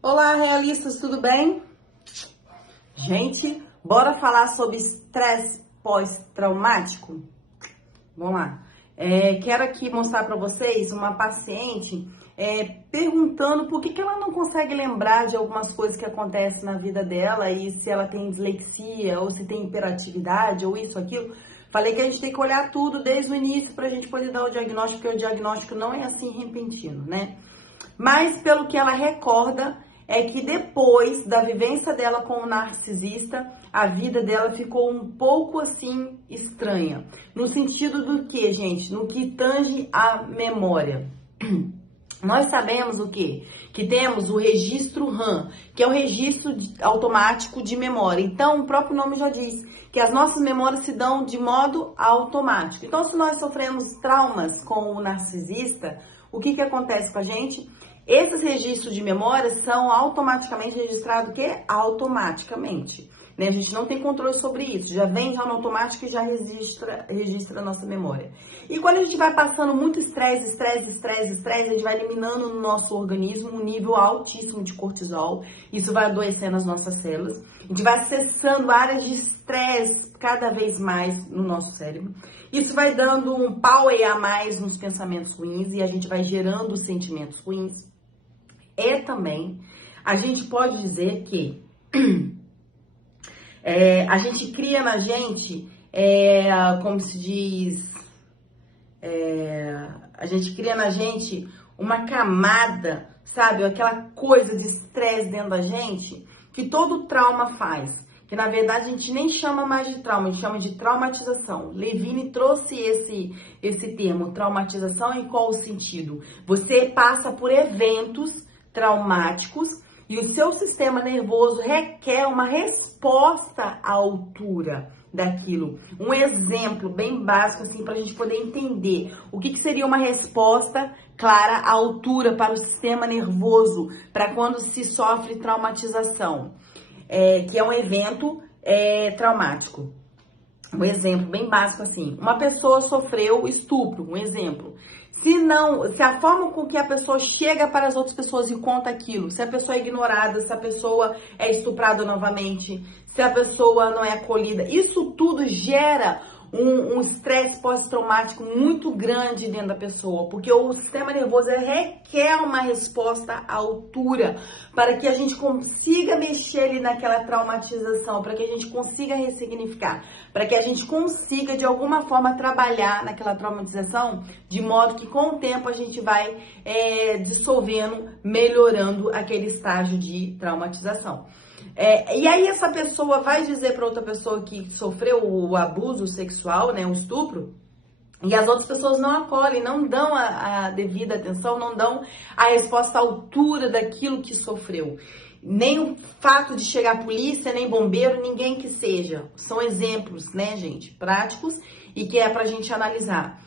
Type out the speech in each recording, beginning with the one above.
Olá, realistas, tudo bem? Gente, bora falar sobre estresse pós-traumático? Vamos lá. Quero aqui mostrar para vocês uma paciente perguntando por que ela não consegue lembrar de algumas coisas que acontecem na vida dela e se ela tem dislexia ou se tem hiperatividade ou isso, aquilo. Falei que a gente tem que olhar tudo desde o início para a gente poder dar o diagnóstico, porque o diagnóstico não é assim repentino, né? Mas pelo que ela recorda, é que depois da vivência dela com o narcisista, a vida dela ficou um pouco assim estranha. No sentido do que, gente? No que tange a memória. Nós sabemos o quê? Que temos o registro RAM, que é o registro automático de memória. Então, o próprio nome já diz que as nossas memórias se dão de modo automático. Então, se nós sofremos traumas com o narcisista, o que acontece com a gente? Esses registros de memória são automaticamente registrados, o quê? Automaticamente. Né? A gente não tem controle sobre isso, já vem já no automático e já registra a nossa memória. E quando a gente vai passando muito estresse, a gente vai eliminando no nosso organismo um nível altíssimo de cortisol, isso vai adoecendo as nossas células, a gente vai acessando áreas de estresse cada vez mais no nosso cérebro, isso vai dando um power a mais nos pensamentos ruins e a gente vai gerando sentimentos ruins. E também, a gente pode dizer que a gente cria na gente, como se diz, a gente cria na gente uma camada, sabe? Aquela coisa de estresse dentro da gente que todo trauma faz. Que na verdade a gente nem chama mais de trauma, a gente chama de traumatização. Levine trouxe esse termo, traumatização, em qual sentido? Você passa por eventos traumáticos e o seu sistema nervoso requer uma resposta à altura daquilo. Um exemplo bem básico assim para a gente poder entender o que seria uma resposta clara à altura para o sistema nervoso para quando se sofre traumatização, que é um evento traumático. Um exemplo bem básico assim, uma pessoa sofreu estupro, um exemplo. Se a forma com que a pessoa chega para as outras pessoas e conta aquilo, se a pessoa é ignorada, se a pessoa é estuprada novamente, se a pessoa não é acolhida, isso tudo gera um estresse pós-traumático muito grande dentro da pessoa, porque o sistema nervoso requer uma resposta à altura para que a gente consiga mexer ali naquela traumatização, para que a gente consiga ressignificar, para que a gente consiga de alguma forma trabalhar naquela traumatização, de modo que com o tempo a gente vai dissolvendo, melhorando aquele estágio de traumatização. E aí essa pessoa vai dizer para outra pessoa que sofreu o abuso sexual, né, o estupro, e as outras pessoas não acolhem, não dão a devida atenção, não dão a resposta à altura daquilo que sofreu. Nem o fato de chegar a polícia, nem bombeiro, ninguém que seja. São exemplos, né, gente, práticos e que é pra gente analisar.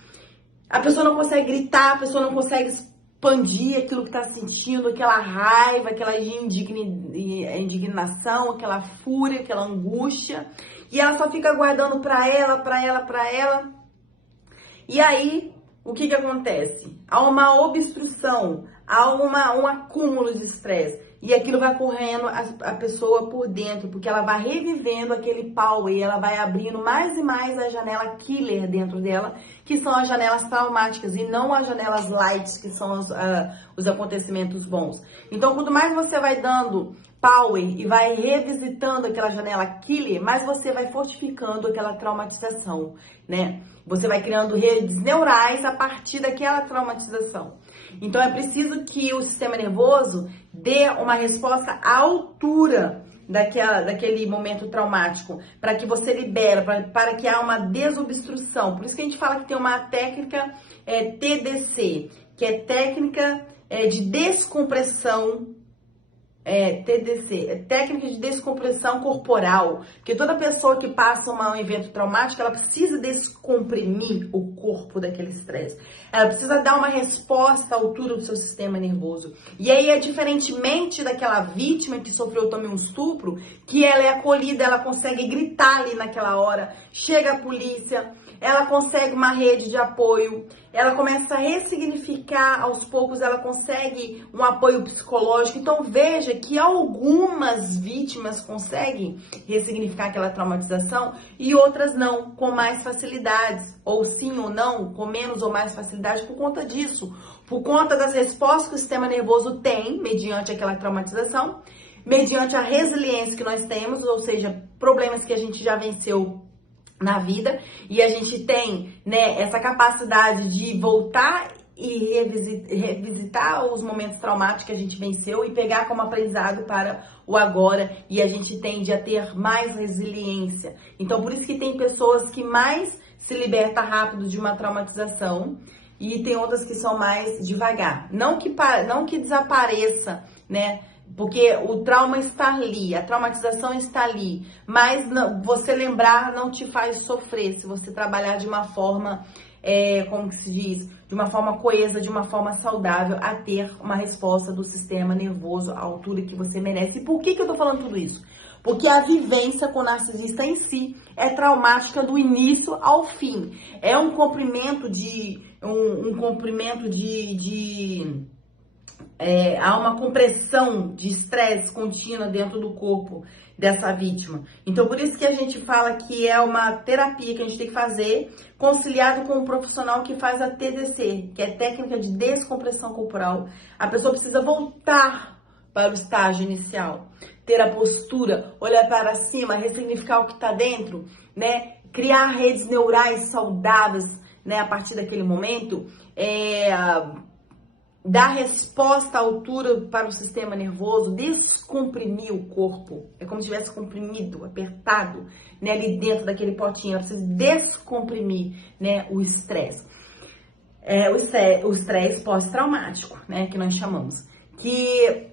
A pessoa não consegue gritar, a pessoa não consegue expandir aquilo que está sentindo, aquela raiva, aquela indignação, aquela fúria, aquela angústia, e ela só fica guardando para ela. E aí, o que acontece? Há uma obstrução, há um acúmulo de estresse. E aquilo vai correndo a pessoa por dentro, porque ela vai revivendo aquele power, ela vai abrindo mais e mais a janela killer dentro dela, que são as janelas traumáticas e não as janelas light, que são os acontecimentos bons. Então, quanto mais você vai dando power e vai revisitando aquela janela killer, mais você vai fortificando aquela traumatização, né? Você vai criando redes neurais a partir daquela traumatização. Então, é preciso que o sistema nervoso dê uma resposta à altura daquele momento traumático, para que você libere, para que há uma desobstrução. Por isso que a gente fala que tem uma técnica TDC, que é técnica de descompressão. TDC, técnica de descompressão corporal, porque toda pessoa que passa um evento traumático, ela precisa descomprimir o corpo daquele estresse, ela precisa dar uma resposta à altura do seu sistema nervoso, e aí diferentemente daquela vítima que sofreu também um estupro, que ela é acolhida, ela consegue gritar ali naquela hora, chega a polícia, ela consegue uma rede de apoio, ela começa a ressignificar, aos poucos ela consegue um apoio psicológico. Então veja que algumas vítimas conseguem ressignificar aquela traumatização e outras não, com mais facilidades, ou sim ou não, com menos ou mais facilidade por conta disso, por conta das respostas que o sistema nervoso tem mediante aquela traumatização, mediante a resiliência que nós temos, ou seja, problemas que a gente já venceu na vida, e a gente tem, né, essa capacidade de voltar e revisitar os momentos traumáticos que a gente venceu e pegar como aprendizado para o agora, e a gente tende a ter mais resiliência. Então, por isso que tem pessoas que mais se libertam rápido de uma traumatização e tem outras que são mais devagar. Não que desapareça, né? Porque o trauma está ali, a traumatização está ali, mas você lembrar não te faz sofrer se você trabalhar de uma forma, como que se diz, de uma forma coesa, de uma forma saudável, a ter uma resposta do sistema nervoso à altura que você merece. E por que eu tô falando tudo isso? Porque a vivência com o narcisista em si é traumática do início ao fim. É um comprimento há uma compressão de estresse contínua dentro do corpo dessa vítima. Então, por isso que a gente fala que é uma terapia que a gente tem que fazer, conciliado com um profissional que faz a TDC, que é técnica de descompressão corporal. A pessoa precisa voltar para o estágio inicial, ter a postura, olhar para cima, ressignificar o que está dentro, né? Criar redes neurais saudáveis, né? A partir daquele momento, dar resposta à altura para o sistema nervoso, descomprimir o corpo. É como se tivesse comprimido, apertado, né, ali dentro daquele potinho. Ela precisa descomprimir, né, o estresse. O estresse pós-traumático, né, que nós chamamos. Que,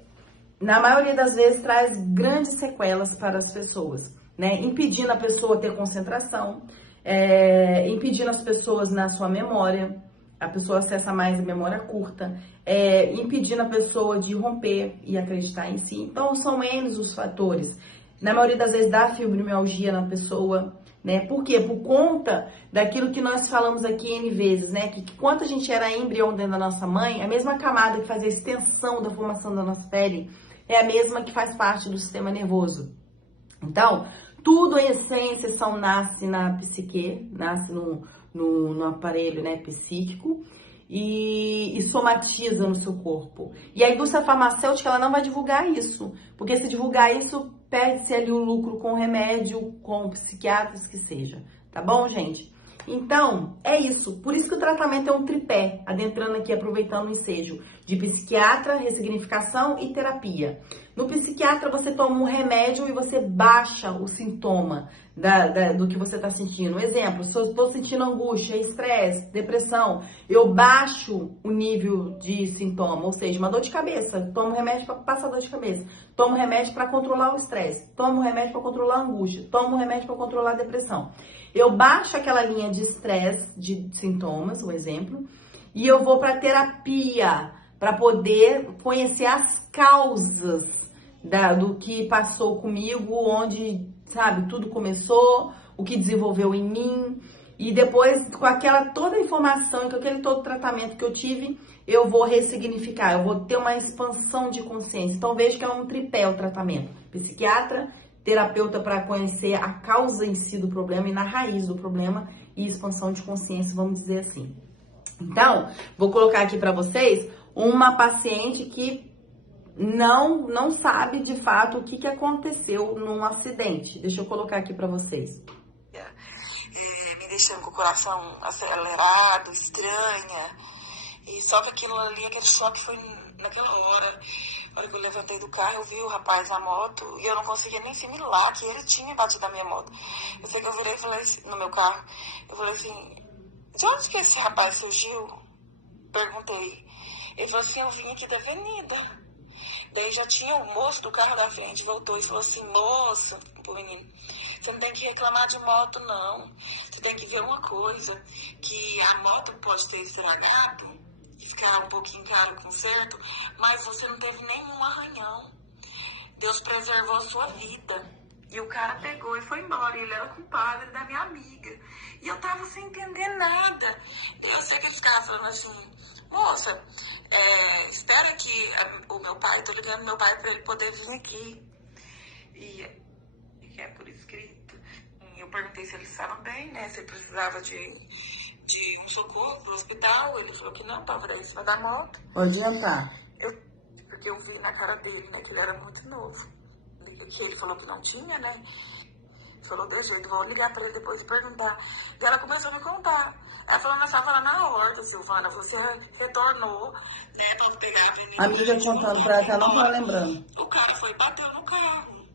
na maioria das vezes, traz grandes sequelas para as pessoas, né, impedindo a pessoa ter concentração, impedindo as pessoas na sua memória. A pessoa acessa mais a memória curta, impedindo a pessoa de romper e acreditar em si. Então, são N os fatores. Na maioria das vezes, dá fibromialgia na pessoa, né? Por quê? Por conta daquilo que nós falamos aqui N vezes, né? Que quando a gente era embrião dentro da nossa mãe, a mesma camada que faz a extensão da formação da nossa pele é a mesma que faz parte do sistema nervoso. Então, tudo em essência nasce na psique, nasce no aparelho, né, psíquico e somatiza no seu corpo. E a indústria farmacêutica, ela não vai divulgar isso, porque se divulgar isso, perde-se ali o lucro com remédio, com psiquiatras que seja, tá bom, gente? Então, é isso. Por isso que o tratamento é um tripé, adentrando aqui, aproveitando o ensejo de psiquiatra, ressignificação e terapia. No psiquiatra, você toma um remédio e você baixa o sintoma do que você está sentindo. Exemplo, se eu estou sentindo angústia, estresse, depressão, eu baixo o nível de sintoma, ou seja, uma dor de cabeça. Tomo remédio para passar dor de cabeça. Tomo remédio para controlar o estresse. Tomo remédio para controlar a angústia. Tomo remédio para controlar a depressão. Eu baixo aquela linha de estresse, de sintomas, um exemplo, e eu vou para terapia, para poder conhecer as causas do que passou comigo, onde, sabe, tudo começou, o que desenvolveu em mim, e depois, com aquela toda a informação e com aquele todo tratamento que eu tive, eu vou ressignificar, eu vou ter uma expansão de consciência. Então, vejo que é um tripé o tratamento. Psiquiatra, terapeuta para conhecer a causa em si do problema e na raiz do problema, e expansão de consciência, vamos dizer assim. Então, vou colocar aqui para vocês uma paciente que não sabe de fato o que aconteceu num acidente. Deixa eu colocar aqui para vocês. Me deixando com o coração acelerado, estranha. E só que aquilo ali, aquele choque foi naquela hora. Na hora que eu levantei do carro, eu vi o rapaz na moto e eu não conseguia nem assimilar que ele tinha batido a minha moto. Eu sei que eu virei e falei assim, no meu carro, eu falei assim, de onde que esse rapaz surgiu? Perguntei. Ele falou assim, eu vim aqui da avenida. Daí já tinha o moço do carro da frente, voltou e falou assim, moça, pro menino, você não tem que reclamar de moto, não. Você tem que ver uma coisa, que a moto pode ter estragado, ficar um pouquinho caro com conserto, mas você não teve nenhum arranhão. Deus preservou a sua vida. E o cara pegou e foi embora. E ele era compadre da minha amiga. E eu tava sem entender nada. E eu sei que eles ficaram falando assim, moça, espera que o meu pai, tô ligando meu pai pra ele poder vir aqui. E é por escrito. E eu perguntei se eles estavam bem, né? Se ele precisava de um socorro pro hospital. Ele falou que não, tava em cima da moto. Pode adiantar. Porque eu vi na cara dele, né, que ele era muito novo. Que ele falou que não tinha, né? Falou, deixa eu vou ligar pra ele depois e perguntar. E ela começou a me contar. Ela falou, nós estávamos lá na horta, Silvana, você retornou, né, pra pegar a menina. A amiga contando pra ela que ela não tá lembrando. O cara foi bater no carro.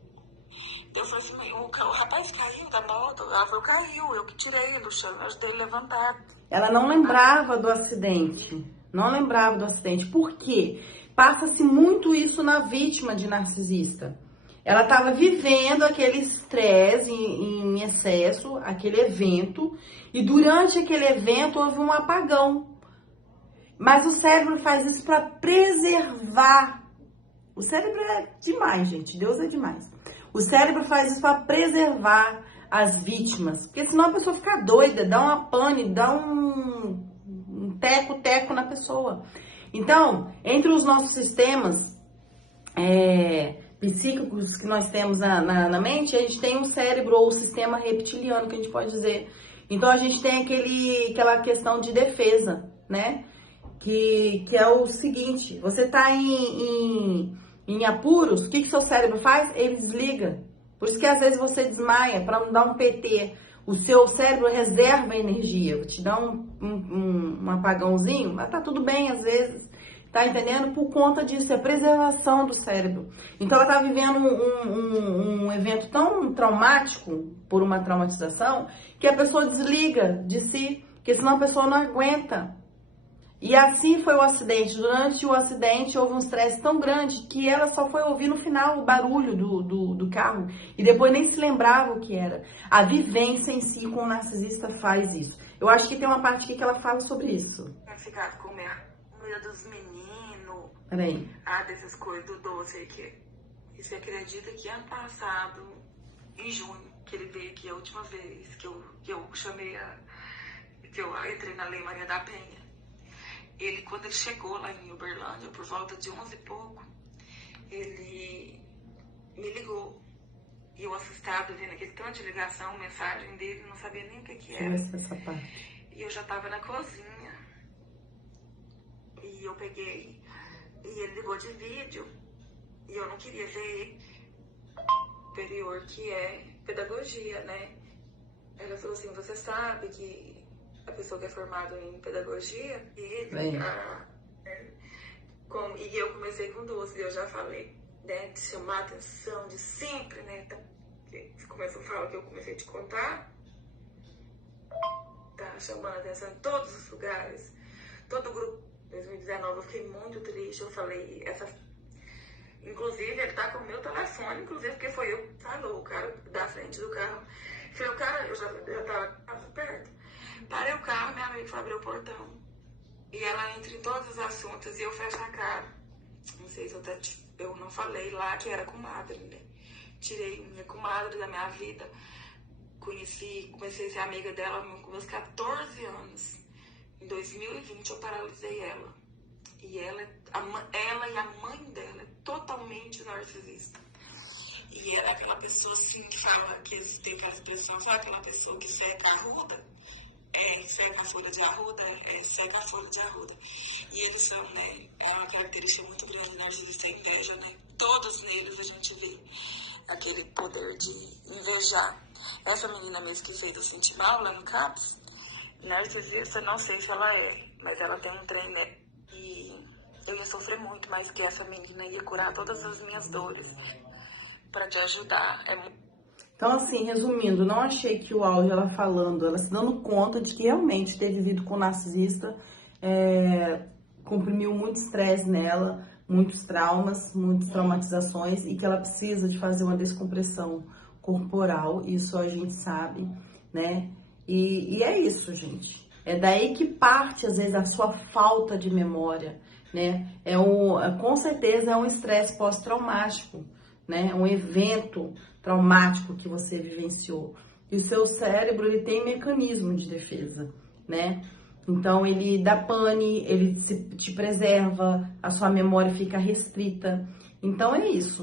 Eu falei assim, o rapaz caiu da moto. Ela falou, caiu, eu que tirei ele do chão, ajudei ele a levantar. Ela não lembrava do acidente. Não lembrava do acidente. Por quê? Passa-se muito isso na vítima de narcisista. Ela estava vivendo aquele estresse em excesso, aquele evento, e durante aquele evento houve um apagão. Mas o cérebro faz isso para preservar. O cérebro é demais, gente. Deus é demais. O cérebro faz isso para preservar as vítimas. Porque senão a pessoa fica doida, dá uma pane, dá um teco-teco na pessoa. Então, entre os nossos sistemas psíquicos que nós temos na mente, a gente tem um cérebro ou o sistema reptiliano, que a gente pode dizer. Então, a gente tem aquela questão de defesa, né? Que é o seguinte, você tá em apuros, o que seu cérebro faz? Ele desliga. Por isso que às vezes você desmaia, para não dar um PT. O seu cérebro reserva energia, te dá um apagãozinho, mas tá tudo bem às vezes. Tá entendendo? Por conta disso, é preservação do cérebro. Então, ela tá vivendo um evento tão traumático, por uma traumatização, que a pessoa desliga de si, porque senão a pessoa não aguenta. E assim foi o acidente. Durante o acidente, houve um estresse tão grande que ela só foi ouvir no final o barulho do carro. E depois nem se lembrava o que era. A vivência em si com o narcisista faz isso. Eu acho que tem uma parte aqui que ela fala sobre isso. Ficar com medo dos meninos. Peraí. Dessas coisas do doce aí que você acredita que ano passado, em junho, que ele veio aqui a última vez, que eu chamei que eu entrei na Lei Maria da Penha. Quando ele chegou lá em Uberlândia, por volta de 11 e pouco, ele me ligou. E eu assustada, vendo aquele tanto de ligação, mensagem dele, não sabia nem o que era. Essa parte. E eu já tava na cozinha. E eu peguei, e ele ligou de vídeo, e eu não queria ver superior, que é pedagogia, né? Ela falou assim, você sabe que a pessoa que é formada em pedagogia, e eu comecei com doce, eu já falei, né, de chamar a atenção, de sempre, né, você começou a falar que eu comecei a te contar, tá chamando a atenção em todos os lugares, todo o grupo. 2019 eu fiquei muito triste, eu falei, inclusive ele tá com o meu telefone, inclusive porque foi eu que falou, o cara da frente do carro, foi o cara, eu já tava perto, parei o carro, minha amiga foi abrir o portão, e ela entra em todos os assuntos, e eu fecho a cara, não sei se eu não falei lá que era comadre, né, tirei minha comadre da minha vida, comecei a ser amiga dela com meus 14 anos. Em 2020 eu paralisei ela. E ela e a mãe dela é totalmente narcisista. E ela é aquela pessoa assim que fala, que tem aquelas pessoas, sabe aquela pessoa que seca a arruda? Seca a folha de arruda, seca a folha de arruda. E eles são, né? É uma característica muito grande narcisista, a inveja, né? Todos neles a gente vê aquele poder de invejar. Essa menina mesmo que fez o Sentir Mal lá no CAPS, narcisista, não sei se ela mas ela tem um trem, né? E eu ia sofrer muito, mas que essa menina ia curar todas as minhas dores para te ajudar. Então, assim, resumindo, não achei que o áudio, ela falando, ela se dando conta de que realmente ter vivido com o narcisista comprimiu muito estresse nela, muitos traumas, muitas traumatizações, e que ela precisa de fazer uma descompressão corporal, isso a gente sabe, né? E é isso, gente. É daí que parte, às vezes, a sua falta de memória, né? Com certeza é um estresse pós-traumático, né? Um evento traumático que você vivenciou. E o seu cérebro, ele tem mecanismo de defesa, né? Então, ele dá pane, ele te preserva, a sua memória fica restrita. Então, é isso.